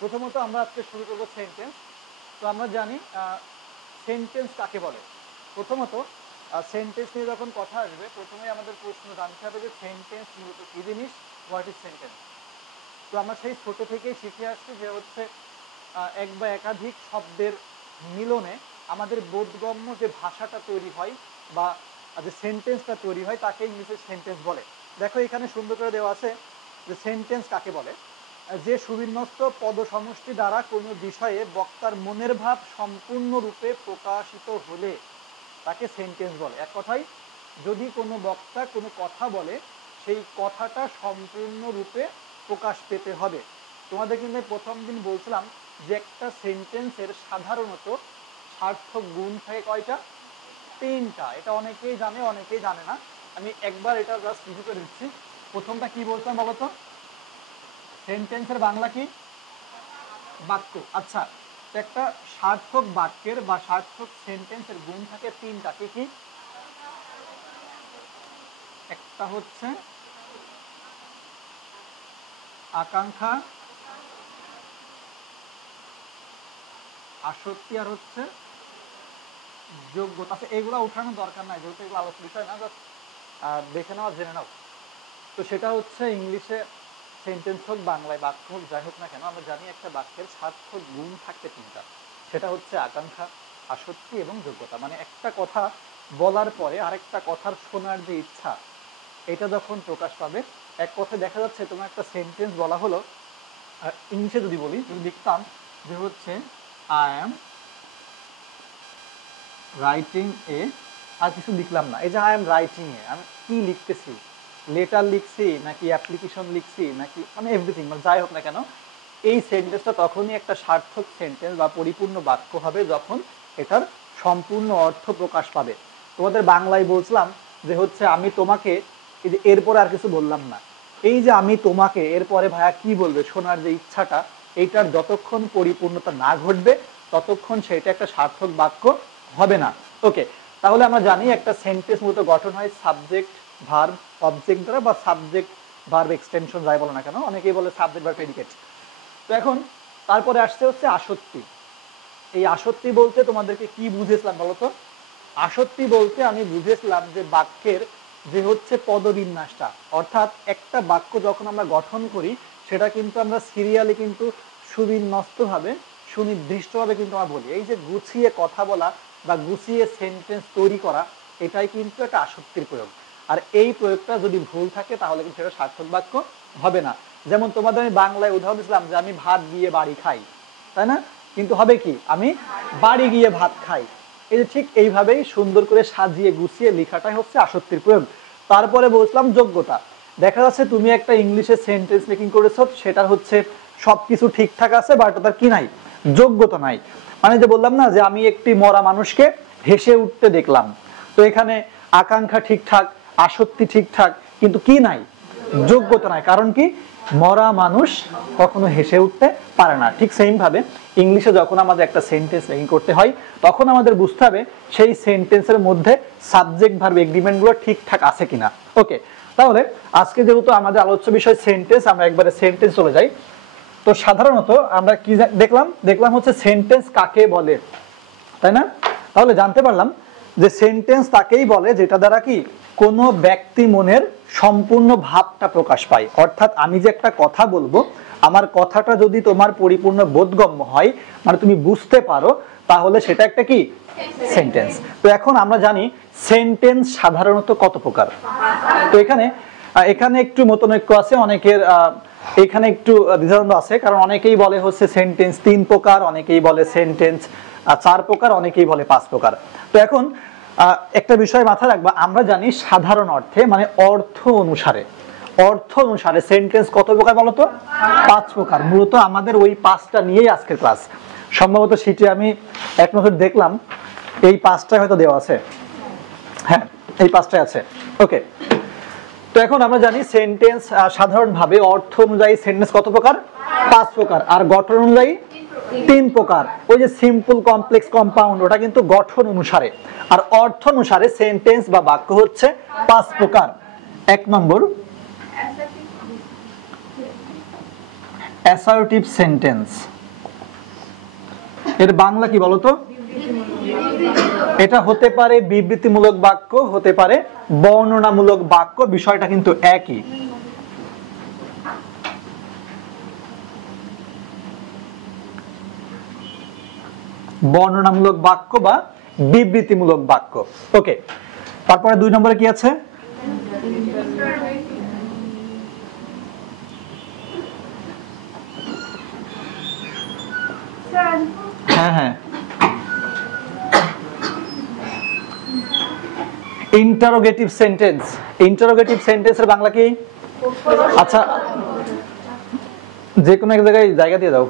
প্রথমত আমরা আজকে শুরু করব সেন্টেন্স। তো আমরা জানি সেন্টেন্স কাকে বলে। প্রথমত সেন্টেন্স নিয়ে যখন কথা আসবে প্রথমে আমাদের প্রশ্ন জানতে হবে যে সেন্টেন্স মূলত কী জিনিস, হোয়াট ইজ সেন্টেন্স। তো আমরা সেই ছোট থেকেই শিখে আসছি যে হচ্ছে এক বা একাধিক শব্দের মিলনে আমাদের বোধগম্য যে ভাষাটা তৈরি হয় বা যে সেন্টেন্সটা তৈরি হয় তাকে ইংলিশে সেন্টেন্স বলে। দেখো এখানে সুন্দর করে দেওয়া আছে যে সেন্টেন্স কাকে বলে, যে সুবিন্যস্ত পদসমষ্টি দ্বারা কোনো বিষয়ে বক্তার মনের ভাব সম্পূর্ণরূপে প্রকাশিত হলে তাকে সেন্টেন্স বলে। এক কথায় যদি কোনো বক্তা কোনো কথা বলে সেই কথাটা সম্পূর্ণরূপে প্রকাশ পেতে হবে। তোমাদের কিন্তু প্রথম দিন বলছিলাম যে একটা সেন্টেন্সের সাধারণত সার্থক গুণ থাকে কয়টা? 3টা। এটা অনেকেই জানে অনেকেই জানে না, আমি একবার এটা জাস্ট রিভিউ করে দিচ্ছি। প্রথমটা কি বলছিলাম বলতো? সেন্টেন্সের বাংলা কি? বাক্য। আচ্ছা, একটা সার্থক বাক্যের বা সার্থক সেন্টেন্সের গুণ থাকে 3টা। কি কি? একটা হচ্ছে আকাঙ্ক্ষা, আসক্তি, আর হচ্ছে যোগ্যতা। আচ্ছা, এগুলো উঠানোর দরকার নাই যেহেতু এগুলো আলোচনা বিষয় না, জাস্ট দেখে নেওয়া জেনে নাও। তো সেটা হচ্ছে ইংলিশে সেন্টেন্স হোক বাংলায় বাক্য হোক যাই হোক না কেন আমরা জানি একটা বাক্যের সার্থক গুণ থাকতে 3টা। সেটা হচ্ছে আকাঙ্ক্ষা, আসক্তি এবং যোগ্যতা। মানে একটা কথা বলার পরে আরেকটা কথার শোনার যে ইচ্ছা, এটা যখন প্রকাশ পাবে। এক কথায় দেখা যাচ্ছে তোমার একটা সেন্টেন্স বলা হলো, ইংলিশে যদি বলি, যদি লিখতাম যে হচ্ছে আই এম রাইটিং এ, আর কিছু লিখলাম না, এই যে আই এম রাইটিং এ, আমি কি লিখতেছি? লেটার লিখছি নাকি অ্যাপ্লিকেশন লিখছি নাকি মানে এভরিথিং, মানে যাই হোক না কেন এই সেন্টেন্সটা তখনই একটা সার্থক সেন্টেন্স বা পরিপূর্ণ বাক্য হবে যখন এটার সম্পূর্ণ অর্থ প্রকাশ পাবে। তোমাদের বাংলায় বলছিলাম যে হচ্ছে আমি তোমাকে, এই যে এরপরে আর কিছু বললাম না, এই যে আমি তোমাকে, এরপরে ভাইয়া কি বলবে শোনার যে ইচ্ছাটা, এইটার যতক্ষণ পরিপূর্ণতা না ঘটবে ততক্ষণ সেটা একটা সার্থক বাক্য হবে না। ওকে, তাহলে আমরা জানি একটা সেন্টেন্স মূলত গঠন হয় সাবজেক্ট ভার্ব অবজেক্ট দ্বারা, বা সাবজেক্ট ভার্ব এক্সটেনশন যাই বলো না কেন, অনেকেই বলে সাবজেক্ট ভার্ব প্রেডিকেট। তো এখন তারপরে আসতে হচ্ছে আসক্তি। এই আসক্তি বলতে তোমাদেরকে কি বুঝেছিলাম বলতো? আসক্তি বলতে আমি বুঝেছিলাম যে বাক্যের যে হচ্ছে পদবিন্যাসটা, অর্থাৎ একটা বাক্য যখন আমরা গঠন করি সেটা কিন্তু আমরা সিরিয়ালি কিন্তু সুবিন্যস্তভাবে সুনির্দিষ্টভাবে কিন্তু আমরা বলি। এই যে গুছিয়ে কথা বলা বা গুছিয়ে সেন্টেন্স তৈরি করা, এটাই কিন্তু একটা আসক্তির প্রয়োগ। আর এই প্রয়োগটা যদি ভুল থাকে তাহলে কিন্তু সেটা সার্থক বাক্য হবে না। যেমন তোমাদের আমি বাংলায় উদাহরণ দিয়েছিলাম যে আমি ভাত গিয়ে বাড়ি খাই, তাই না? কিন্তু হবে কি? আমি বাড়ি গিয়ে ভাত খাই। এই যে ঠিক এইভাবেই সুন্দর করে সাজিয়ে গুছিয়ে লেখাটাই হচ্ছে আসক্তির প্রয়োগ। তারপরে বলছিলাম যোগ্যতা। দেখা যাচ্ছে তুমি একটা ইংলিশে সেন্টেন্স মেকিং করেছো, সেটার হচ্ছে সবকিছু ঠিকঠাক আছে বাট তার কি নাই? যোগ্যতা নাই। মানে যে বললাম না যে আমি একটি মরা মানুষকে হেসে উঠতে দেখলাম, তো এখানে আকাঙ্ক্ষা ঠিকঠাক, আসক্তি ঠিকঠাক, কিন্তু কি নাই? যোগ্যতা নাই। কারণ কি? মরা মানুষ কখনো হেসে উঠতে পারে না। ঠিক সেম ভাবে ইংলিশে যখন আমাদের একটা সেন্টেন্স মেকিং করতে হয় তখন আমাদের বুঝতে হবে সেই সেন্টেন্সের মধ্যে সাবজেক্ট ভার্ব এগ্রিমেন্টগুলো ঠিকঠাক আছে কিনা। ওকে, তাহলে আজকে যেহেতু আমাদের আলোচ্য বিষয় সেন্টেন্স, আমরা একবারে সেন্টেন্স চলে যাই। তো সাধারণত আমরা কি দেখলাম হচ্ছে সেন্টেন্স কাকে বলে, তাই না? তাহলে জানতে পারলাম যে সেন্টেন্স তাকেই বলে যেটা দ্বারা কি কোনো ব্যক্তি মনের সম্পূর্ণ ভাবটা প্রকাশ পায়। অর্থাৎ আমি যে একটা কথা বলবো, আমার কথাটা যদি তোমার পরিপূর্ণ বোধগম্য হয়, মানে তুমি বুঝতে পারো, তাহলে সেটা একটা কি? সেন্টেন্স। তো এখন আমরা জানি সেন্টেন্স সাধারণত কত প্রকার। তো এখানে একটু মতনৈক্য আছে, অনেকের এখানে একটু দ্বিধাদ্বন্দ্ব আছে, কারণ অনেকেই বলে হচ্ছে সেন্টেন্স 3 প্রকার, অনেকেই বলে সেন্টেন্স 4 প্রকার, অনেকেই বলে 5 প্রকার। তো এখন একটা বিষয় মাথায় রাখবা, আমরা জানি সাধারণ অর্থে মানে অর্থ অনুসারে সেন্টেন্স কত প্রকার বলতো? 5 প্রকার। মূলত আমাদের ওই 5টা নিয়েই আজকের ক্লাস। সম্ভবত সিটি আমি এক নজর দেখলাম এই 5টাই হয়তো দেওয়া আছে। হ্যাঁ, এই 5টাই আছে। ওকে, তো এখন আমরা জানি সেন্টেন্স সাধারণভাবে অর্থ অনুযায়ী সেন্টেন্স কত প্রকার? 5 প্রকার। আর গঠন অনুযায়ী 3 প্রকার। ওই যে সিম্পল, কমপ্লেক্স, কম্পাউন্ড, ওটা কিন্তু গঠন অনুসারে। আর অর্থ অনুসারে সেন্টেন্স বা বাক্য হচ্ছে 5 প্রকার। 1 নম্বর অ্যাসার্টিভ সেন্টেন্স, এর বাংলা কি বলতো? এটা হতে পারে বিবৃতিমূলক বাক্য, হতে পারে বর্ণনামূলক বাক্য, বিষয়টা কিন্তু একই। বর্ণনামূলক বাক্য বা বিবৃতিমূলক বাক্য। ওকে, তারপরে 2 নম্বরে কি আছে? হ্যাঁ হ্যাঁ, ইন্টারোগেটিভ সেন্টেন্স। ইন্টারোগেটিভ সেন্টেন্সের বাংলা কি? আচ্ছা, যে কোনো এক জায়গায় জায়গা দিয়ে দাও।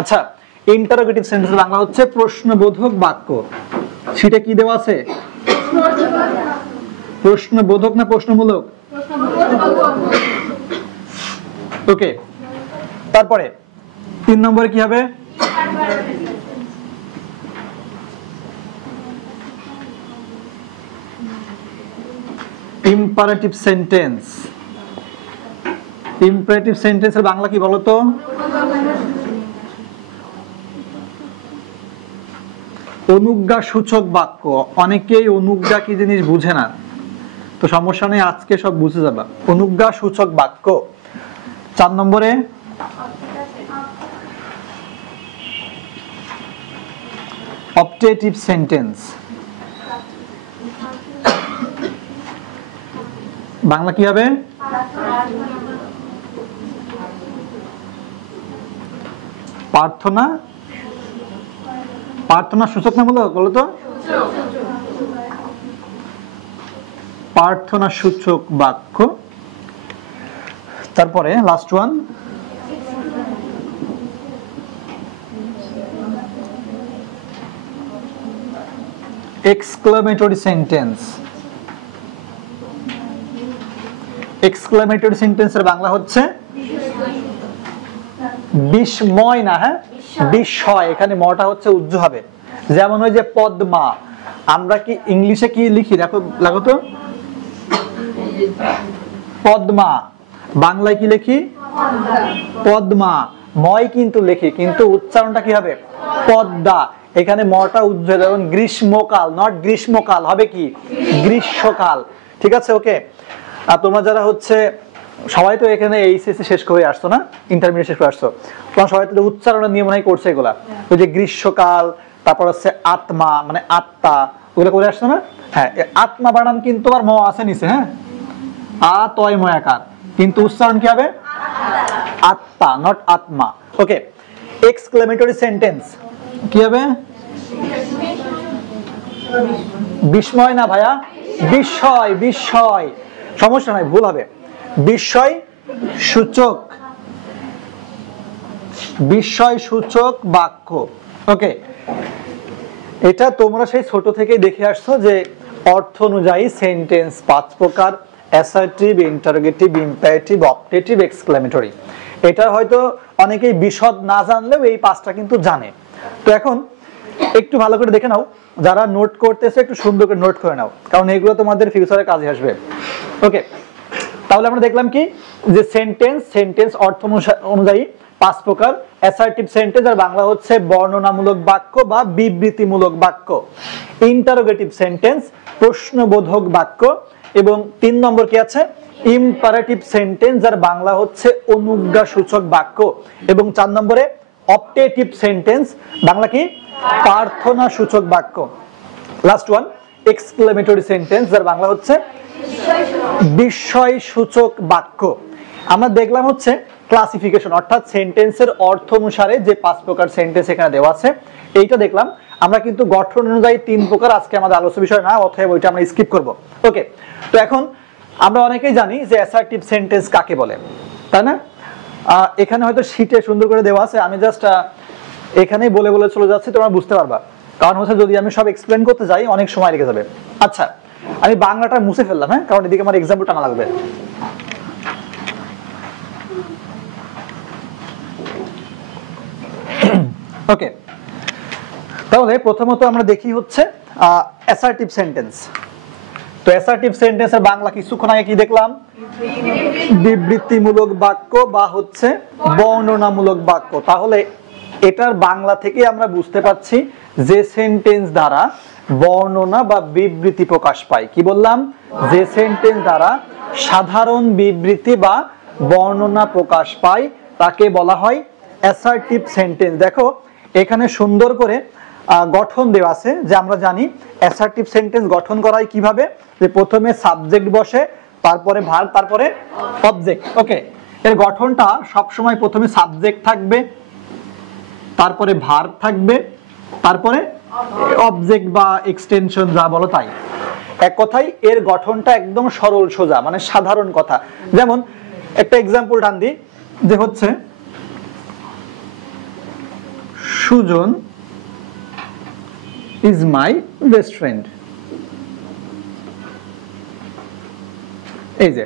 আচ্ছা, ইন্টারোগেটিভ সেন্টেন্সের বাংলা হচ্ছে প্রশ্নবোধক বাক্য। সেটা কি দেওয়া আছে? প্রশ্নবোধক না প্রশ্নমূলক? ওকে, তারপরে 3 নম্বরে কি হবে? Imperative sentence. ইম্পারেটিভ সেন্টেন্সের বাংলা কি বলতো? অনুজ্ঞা সূচক বাক্য। অনেকেই অনুজ্ঞা কি জিনিস বুঝে না, তো সমস্যা নেই, আজকে সব বুঝে যাবা। অনুজ্ঞা সূচক বাক্য। 4 নম্বরে অপটেটিভ সেন্টেন্স। বাংলা কি হবে? প্রার্থনা, প্রার্থনা সূচক না বলো, বলো তো? প্রার্থনা সূচক বাক্য। তারপরে last one, exclamatory sentence. Exclamatory সেন্টেন্সের বাংলা হচ্ছে বিস্ময়, না হ্যাঁ বিস্ময়, এখানে মটা হচ্ছে উজ্জ হবে। যেমন ওই যে পদ্মা, আমরা কি ইংলিশে কি লিখি দেখো, লাগো তো, পদ্মা, বাংলায় কি লিখি? পদ্মা। ময় কিন্তু লিখি, কিন্তু উচ্চারণটা কি হবে? পদ্মা। এখানে মটা উজ্জ হবে। যেমন গ্রীষ্মকাল, নট গ্রীষ্মকাল, হবে কি? গ্রীষ্মকাল। ঠিক আছে, ওকে। আর তোমরা যারা হচ্ছে সবাই তো এখানে এইচএসসি শেষ করে আসছো না, ইন্টারমিডিয়েট শেষ করে আসছো, তোমরা সবাই তো উচ্চারণের নিয়ম নাই করছে এগুলা। ওই যে গ্রীষ্মকাল, তারপর হচ্ছে আত্মা মানে আত্মা, ওগুলো করে আসছো না? হ্যাঁ, আত্মা বানান কিন্তু আবার ম আছে নিচে, হ্যাঁ, আ তয় ময়াকার, কিন্তু উচ্চারণ কি হবে? আত্মা, নট আত্মা। ওকে, এক্সক্লেমেটরি সেন্টেন্স কি হবে? বিস্ময় না ভাইয়া, বিস্ময়, বিস্ময়, সমস্যা নাই, ভুল হবে। বিস্ময় সূচক, বিস্ময় সূচক বাক্য। ওকে, এটা তোমরা সেই ছোট থেকেই দেখে আসছো যে অর্থ অনুযায়ী সেন্টেন্স 5 প্রকার: assertive, interrogative, imperative, optative, exclamatory. এটা হয়তো অনেকেই বিশদ না জানলেও এই 5টা কিন্তু জানে। তো এখন একটু ভালো করে দেখে নাও, যারা নোট করতেছে একটু সুন্দর করে নোট করে নাও, কারণ এগুলো তোমাদের ফিউচারে কাজে আসবে। ওকে, তাহলে আমরা দেখলাম কি যে সেন্টেন্স অর্থ অনুযায়ী 5 প্রকার: অ্যাসার্টিভ সেন্টেন্স, আর বাংলা হচ্ছে বর্ণনামূলক বাক্য বা বিবৃতিমূলক বাক্য; ইন্টারোগেটিভ সেন্টেন্স, প্রশ্নবোধক বাক্য; এবং 3 নম্বর কি আছে? ইম্পারেটিভ সেন্টেন্স, যার বাংলা হচ্ছে অনুজ্ঞা সূচক বাক্য; এবং 4 নম্বরে অপটেটিভ সেন্টেন্স, বাংলা কি? প্রার্থনা সূচক বাক্য। লাস্ট ওয়ান, এক্সক্লেমেটরি সেন্টেন্স, যার বাংলা হচ্ছে বিস্ময় সূচক বাক্য। আমরা দেখলাম হচ্ছে ক্লাসিফিকেশন, অর্থাৎ সেন্টেন্সের অর্থ অনুসারে যে 5 প্রকার সেন্টেন্স এখানে দেওয়া আছে, এইটা দেখলাম। আমরা কিন্তু গঠন অনুযায়ী 3 প্রকার, আজকে আমাদের আলোচ্য বিষয় না, অতএব ওইটা আমরা স্কিপ করব। ওকে, তো এখন আমরা অনেকেই জানি যে অ্যাসার্টিভ সেন্টেন্স কাকে বলে, তাই না? এখানে হয়তো শীটে সুন্দর করে দেওয়া আছে, আমি জাস্ট এখানেই বলে বলে চলে যাচ্ছি, তোমরা বুঝতে পারবা। কারণ হচ্ছে যদি আমি সব এক্সপ্লেন করতে যাই অনেক সময় লেগে যাবে। আচ্ছা, আমি বাংলাটা মুছে ফেললাম, হ্যাঁ, কারণ এদিকে আমার এক্সাম্পল টানা লাগবে। ওকে, তাহলে প্রথমত আমরা দেখি হচ্ছে অ্যাসার্টিভ সেন্টেন্স। তো তো অ্যাসার্টিভ সেন্টেন্সের বাংলা কিছুক্ষণ আগে কি দেখলাম, বিবৃতিমূলক বাক্য বা হচ্ছে বর্ণনামূলক বাক্য। তাহলে এটার বাংলা থেকে আমরা বুঝতে পারছি যে সেন্টেন্স দ্বারা বর্ণনা বা বিবৃতি প্রকাশ পায়। কি বললাম, যে সেন্টেন্স দ্বারা সাধারণ বিবৃতি বা বর্ণনা প্রকাশ পায় তাকে বলা হয় অ্যাসার্টিভ সেন্টেন্স। দেখো এখানে সুন্দর করে গঠন দেওয়া আছে, যে আমরা জানি অ্যাসার্টিভ সেন্টেন্স গঠন করা হয় কিভাবে, যে প্রথমে সাবজেক্ট বসে, তারপরে ভার্ব, তারপরে অবজেক্ট। ওকে, এর গঠনটা সবসময় প্রথমে সাবজেক্ট থাকবে, তারপরে ভার্ব থাকবে, তারপরে অবজেক্ট বা এক্সটেনশন যা বলো তাই। এক কথায় এর গঠনটা একদম সরল সোজা, মানে সাধারণ কথা। যেমন একটা এক্সাম্পল টান দিই, যে হচ্ছে Sujan is my best friend। এই যে